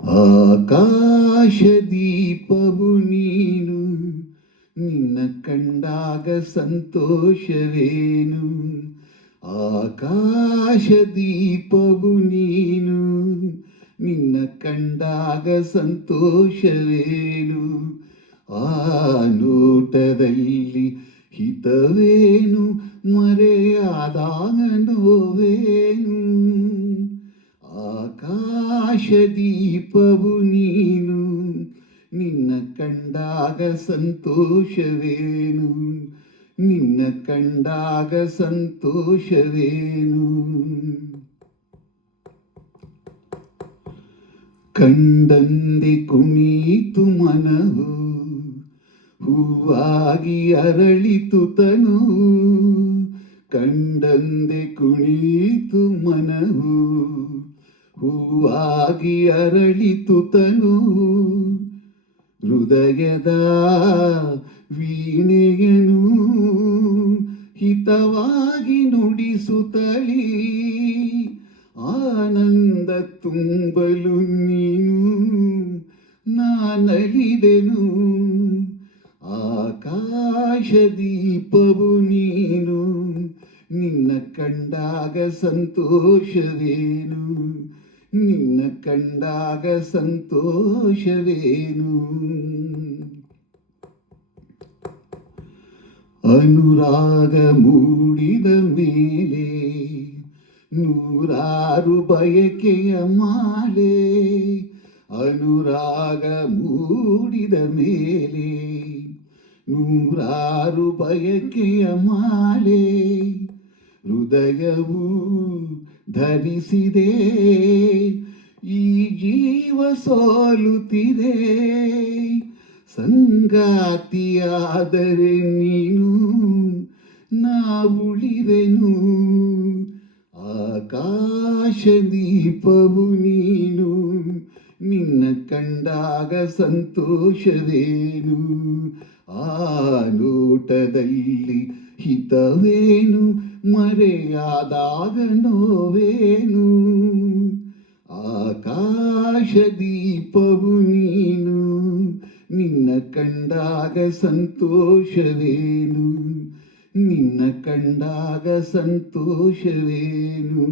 ಆಕಾಶದೀಪವು ನೀನು, ನಿನ್ನ ಕಂಡಾಗ ಸಂತೋಷವೇನು. ಆಕಾಶದೀಪವು ನೀನು, ನಿನ್ನ ಕಂಡಾಗ ಸಂತೋಷವೇನು. ಆ ನೋಟದಲ್ಲಿ ಹಿತವೇನು, ಮರೆಯಾದಾಗ ನೋವೇನು. ಆಕಾಶದೀಪವು ನೀನು, ನಿನ್ನ ಕಂಡಾಗ ಸಂತೋಷವೇನು, ನಿನ್ನ ಕಂಡಾಗ ಸಂತೋಷವೇನು. ಕಂಡಂದೆ ಕುಣಿತು ಮನವು, ಹೂವಾಗಿ ಅರಳಿತು ತನುವು. ಕಂಡಂದೆ ಕುಣಿತು ಮನವು, ಹೂವಾಗಿ ಅರಳಿತು ತನುವು. ಹೃದಯದ ವೀಣೆಯನು ಹಿತವಾಗಿ ನುಡಿಸುತ್ತಲೀ, ಆನಂದ ತುಂಬಲು ನೀನು ನಾನಲಿದೆನು. ಆಕಾಶದೀಪವು ನೀನು, ನಿನ್ನ ಕಂಡಾಗ ಸಂತೋಷವೇನು, ನಿನ್ನ ಕಂಡಾಗ ಸಂತೋಷವೇನು. ಅನುರಾಗ ಮೂಡಿದ ಮೇಲೆ ನೂರಾರು ಬಯಕೆಯ ಮಾಲೆ. ಅನುರಾಗ ಮೂಡಿದ ಮೇಲೆ ನೂರಾರು ಬಯಕೆಯ ಮಾಲೆ. ಹೃದಯವು ಧರಿಸಿದೆ, ಈ ಜೀವ ಸೋಲುತ್ತಿದೆ. ಸಂಗಾತಿಯಾದರೆ ನೀನು, ನಾ ಉಳಿವೆನು. ಆಕಾಶದೀಪವು ನೀನು, ನಿನ್ನ ಕಂಡಾಗ ಸಂತೋಷವೇನು. ಆ ನೋಟದಲ್ಲಿ ಹಿತವೇನು, ಮರೆಯಾದಾಗ ನೋವೇನು. ಆಕಾಶದೀಪವು ನೀನು, ನಿನ್ನ ಕಂಡಾಗ ಸಂತೋಷವೇನು, ನಿನ್ನ ಕಂಡಾಗ ಸಂತೋಷವೇನು.